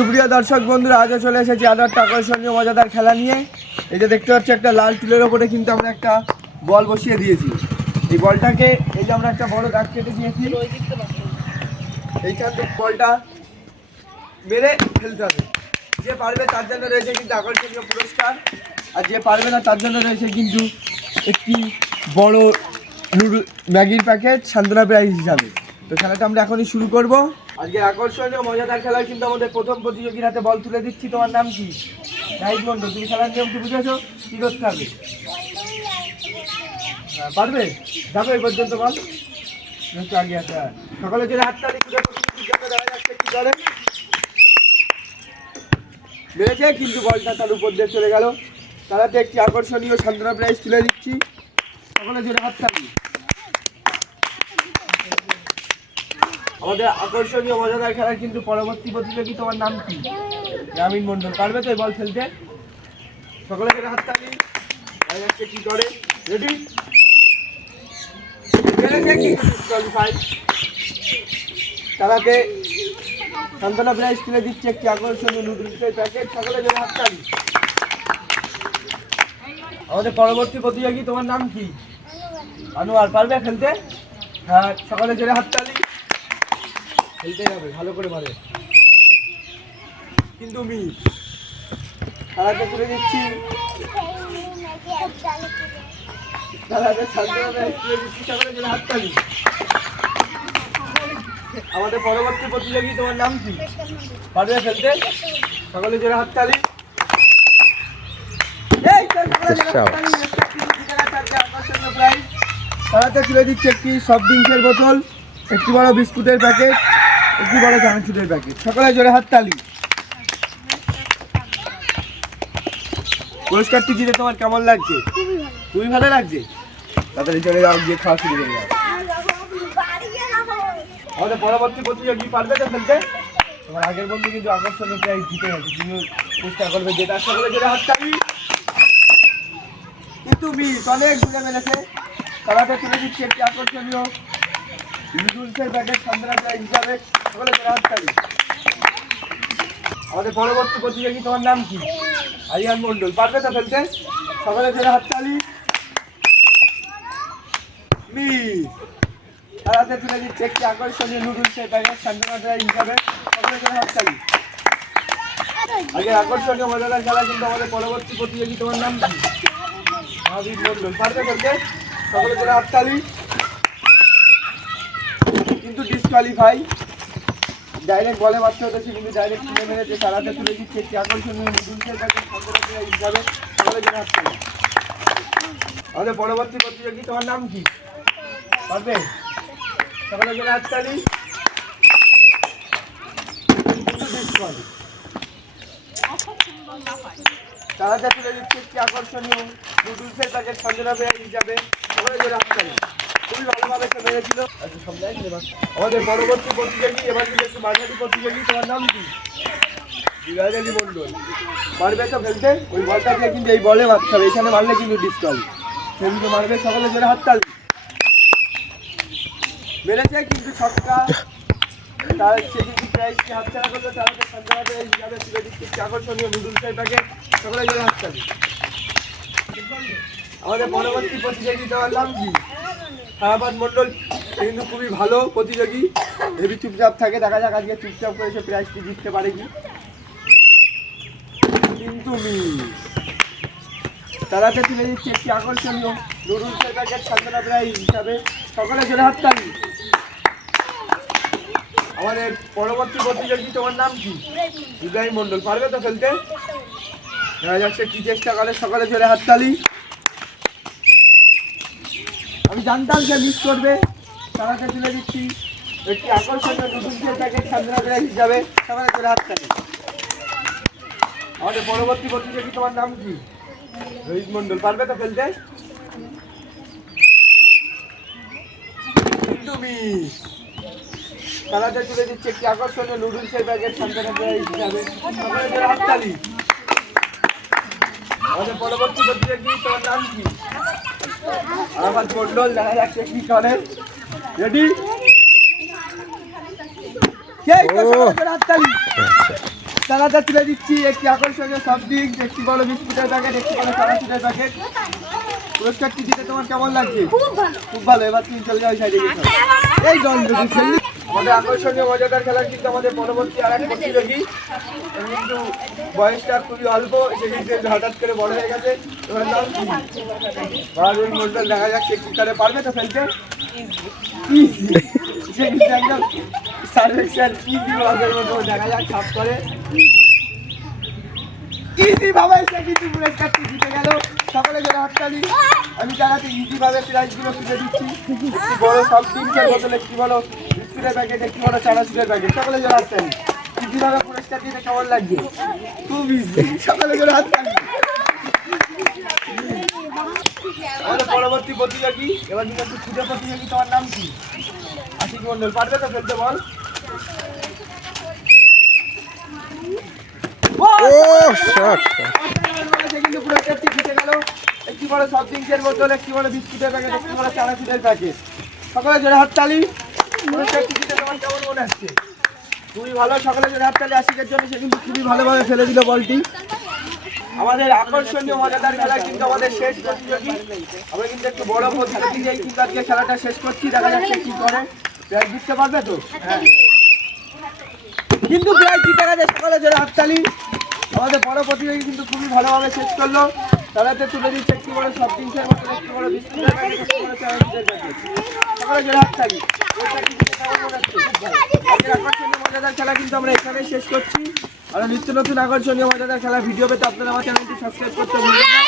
সুপ্রিয় দর্শক বন্ধুরা, আজও চলে এসেছি আরও একটা আকর্ষণীয় মজাদার খেলা নিয়ে। এই যে দেখতে পাচ্ছি একটা লাল টুলের ওপরে কিন্তু আমরা একটা বল বসিয়ে দিয়েছি। এই বলটাকে এই যে আমরা একটা বড় দাগ কেটে দিয়েছি, এইখান থেকে বলটা মেরে ফেলতে হবে। যে পারবে তার জন্য রয়েছে কিন্তু আকর্ষণীয় পুরস্কার, আর যে পারবে না তার জন্য রয়েছে কিন্তু একটি বড় নুডল ম্যাগির প্যাকেট সান্ত্বনা প্রাইজ হিসাবে। তো খেলাটা আমরা এখনই শুরু করব। আজকে আকর্ষণীয় মজাদার খেলায় কিন্তু আমাদের প্রথম প্রতিযোগীর হাতে বল তুলে দিচ্ছি। তোমার নাম কি? নাহিদ মন্ডল। তুমি খেলার নিয়ম কি বুঝেছো? কি করতে হবে? পারবে? যাবে এই পর্যন্ত বল একটু আগে আছে। সকালে যদি হাততালি দেখা যাচ্ছে কি করে মেরেছে, কিন্তু বলটা তার উপর দিয়ে চলে গেল। তারাতে একটি আকর্ষণীয় সান্ত্বনা প্রাইজ তুলে দিচ্ছি। সকলে জোরে হাততালি। আমাদের আকর্ষণীয় মজাদার খেলার কিন্তু পরবর্তী প্রতিযোগী, তোমার নাম কি? গ্রামীণ মন্ডল। পারবে তো এই বল খেলতে? সকলে জোরে হাততালি। দেখা যাচ্ছে কি করে। রেডি? তারাতে সান্ত্বনা প্রাইজ তুলে দিচ্ছে একটি আকর্ষণীয় নুডলসের প্যাকেট। সকলে জোরে হাততালি। আমাদের পরবর্তী প্রতিযোগী, তোমার নাম কি? আনোয়ার। পারবে খেলতে? হ্যাঁ, সকলে জোরে হাততালি। খেলতে হবে, ভালো করে পারে কিন্তু মিস। খেলাতে তুলে দিচ্ছি, খেলাতে সান্ত্বনা প্রাইজ তুলে দিচ্ছি। সকলে জোরে হাততালি। আমাদের পরবর্তী প্রতিযোগী, তোমার নাম কি? পারবে খেলতে? সকলে জোরে হাততালি। খেলাতে তুলে দিচ্ছে একটি সফট ড্রিঙ্কসের বোতল, একটি বড় বিস্কুটের প্যাকেট, একটি বড় চানাচুরের প্যাকেট। সকলে জোরে হাততালি। পুরস্কারটি জিতে তোমার কেমন লাগছে? খুবই ভালো লাগছে। তাড়াতাড়ি চলে যাও, গিয়ে খাওয়া শুরু করে যাও। আমাদের পরবর্তী প্রতিযোগী, পারবে তো খেলতে? তোমার আগের বন্ধু কিন্তু আকর্ষণীয় প্রাইজ জিতে গেছে, তুমি চেষ্টা করবে যেটা। সকলে জোরে হাততালি। কিন্তু মিস, অনেক দূরে মেরেছে। খেলাতে তুলে দিচ্ছে একটি আকর্ষণীয় নুডলসের প্যাকেট সান্ত্বনা প্রাইজ হিসাবে। সকলে জোরে হাততালি। আমাদের পরবর্তী প্রতিযোগী, তোমার নাম কি? আরিয়ান মন্ডল। পারবে তো খেলতে? সকলে জোরে হাততালি। মিস। খেলাতে তুলে দিচ্ছে একটি আকর্ষণীয় নুডলসের প্যাকেট সান্ত্বনা প্রাইজ হিসাবে। সকলে জোরে হাততালি। আগে আকর্ষণীয় মজাদার খেলা কিন্তু আমাদের পরবর্তী প্রতিযোগী, তোমার নাম কি? নাহিদ মন্ডল। পারবে খেলতে? সকলে জোরে হাততালি। কিন্তু ডিসকোয়ালিফাই। ডাইরেক্ট বলে মারতে হতেছে, কিন্তু ডাইরেক্ট তুলে মেরেছে। তারাতে তুলে দিচ্ছে একটি আকর্ষণীয় নুডলসের প্যাকেট সান্ত্বনা প্রাইজ হিসাবে। সকলে জোরে হাততালি। আমাদের পরবর্তী প্রতিযোগী, তোমার নাম কি? পারবে? সকলে জোরে হাততালি। কিন্তু ডিসকোয়ালি। তারাতে তুলে দিচ্ছে একটি আকর্ষণীয় নুডলসের প্যাকেট সান্ত্বনা প্রাইজ হিসাবে। সকলে জোরে হাততালি। খুবই ভালোভাবে সে মেরেছিল। আমাদের পরবর্তী প্রতিযোগী, এবার কিন্তু একটু মাঝারি প্রতিযোগী, তোমার নাম কি? বিরাজালি মন্ডল। পারবে তো খেলতে? ওই বলটা দিয়ে কিন্তু এই বলে মারতে হবে, এখানে মারলে কিন্তু ডিসকোয়ালি। সেদিকে মারবে। সকলে জোরে হাততালি। মেরেছে কিন্তু ছক্কা। তার সেদিকে প্রাইজকে হাতছাড়া করলো। তারাতে সান্ত্বনা প্রাইজ হিসাবে তুলে দিচ্ছে একটি আকর্ষণীয় নুডলসের প্যাকেট। সকলে জোরে হাততালি। আমাদের পরবর্তী প্রতিযোগী, তোমার নাম কি? আহ্বাদ মন্ডল। কিন্তু খুবই ভালো প্রতিযোগী, হেবি চুপচাপ থাকে। দেখা যাক আজকে চুপচাপ করে সে প্রাইজটি জিততে পারে কি। কিন্তু মিস। তারাতে তুলে দিচ্ছে একটি আকর্ষণীয় নুডলসের প্যাকেট সান্ত্বনা প্রাইজ হিসাবে। সকলে জোরে হাততালি। আমাদের পরবর্তী প্রতিযোগী, তোমার নাম কি? ইব্রাহিম মন্ডল। পারবে তো খেলতে? দেখা যাচ্ছে কি চেষ্টা করে। সকলে জোরে হাততালি। আমি জানতাম সে মিস করবে। তারাতে তুলে দিচ্ছি একটি আকর্ষণীয় নুডলসের প্যাকেট সান্ত্বনা প্রাইজ হিসাবে। সকলে জোরে হাততালি। আমাদের পরবর্তী প্রতিযোগী, তোমার নাম কি? রোহিত মন্ডল। পারবে তো খেলতে? কিন্তু মিস। তারাতে তুলে দিচ্ছে একটি আকর্ষণীয় নুডলসের প্যাকেট সান্ত্বনা প্রাইজ হিসাবে। সকলে জোরে হাততালি। আমাদের পরবর্তী প্রতিযোগী, তোমার নাম কি? আহ্বাদ মন্ডল। দেখা যাচ্ছে কি করে। রেডি? হাততালি। তারাতে তুলে দিচ্ছি একটি আকর্ষণীয় সফট ড্রিঙ্কস, একটি বড় বিস্কুটের প্যাকেট, একটি বড় চানাচুরের প্যাকেট। পুরস্কারটি দিতে তোমার কেমন লাগছে? খুব ভালো। এবার তুমি চলে যাও সাইডে গিয়ে এই দণ্ডটি খেললি। আমাদের আকর্ষণীয় মজাদার খেলার কিন্তু আমাদের পরবর্তী আর এক প্রতিযোগী, কিন্তু বয়সটা খুবই অল্প, সে কিন্তু হঠাৎ করে বড় হয়ে গেছে। এবার নাম কি? বাহাদুর মোল্লাল। দেখা যাক সে কি করে পারবে তো ফেলতে। সে কিন্তু একদম সার্ভেকশন ইজি ওয়াজের মতো, দেখা যাক সাপ করে ইজি ভাবে সে কিন্তু পুরস্কারটি জিতে গেল। সকলে যারা হাততালি। আমি তারাতে ইজি ভাবে প্রাইজগুলো তুলে দিচ্ছি। একটি বড় সব ড্রিঙ্কসের বোতল, একটি বড় বিস্কুটের প্যাকেট, একটি বড় চানাচুরের প্যাকেট। সকলে যারা হাততালি। ইজি ভাবে পুরস্কার দিতে কেমন লাগছে? খুব ইজি। সকলে যারা হাততালি। আমাদের পরবর্তী প্রতিযোগী এবার কিন্তু একটু খুঁজে প্রতিযোগী। তোমার নাম কি? আশিক মন্ডল। পারবে তো ফেলতে? বল। কিন্তু পুরস্কারটি জিতে গেল। একটি বড় সফট ড্রিঙ্কসের বোতল, একটি বড় বিস্কুটের প্যাকেট, একটি বড় চানাচুরের প্যাকেট। সকলে জোরে হাততালি। পুরস্কারটি জিতে তোমার কেমন মনে হচ্ছে? খুবই ভালো। সকলে জোরে হাততালি আশিকের জন্য। সে কিন্তু খুবই ভালোভাবে ফেলে দিল বলটি। আমাদের আকর্ষণীয় মজাদার খেলা কিন্তু আমাদের শেষ প্রতিযোগী। আমরা কিন্তু একটু বড় প্রতিযোগী নিয়েই কিন্তু আজকে খেলাটা শেষ করছি। দেখা যাচ্ছে কি করে। প্রাইজ জিততে পারবে তো? হ্যাঁ, কিন্তু প্রাইজ জিতে গেছে। সকলে জোরে হাততালি। আমাদের বড় প্রতিযোগী কিন্তু খুবই ভালোভাবে শেষ করলো। তারাতে তুলে দিচ্ছে একটি বড় সফট ড্রিঙ্কসের মতো, একটি বড় বিস্কুটের প্যাকেট, একটি বড় চানাচুরের প্যাকেট। সকলে জোরে হাততালি। আজকের আকর্ষণীয় মজাদার খেলা কিন্তু আমরা এখানেই শেষ করছি। আর নিত্য নতুন আকর্ষণীয় মজাদার খেলা ভিডিও পেতে আপনারা আমার চ্যানেলটি সাবস্ক্রাইব করতে ভুলবেন না।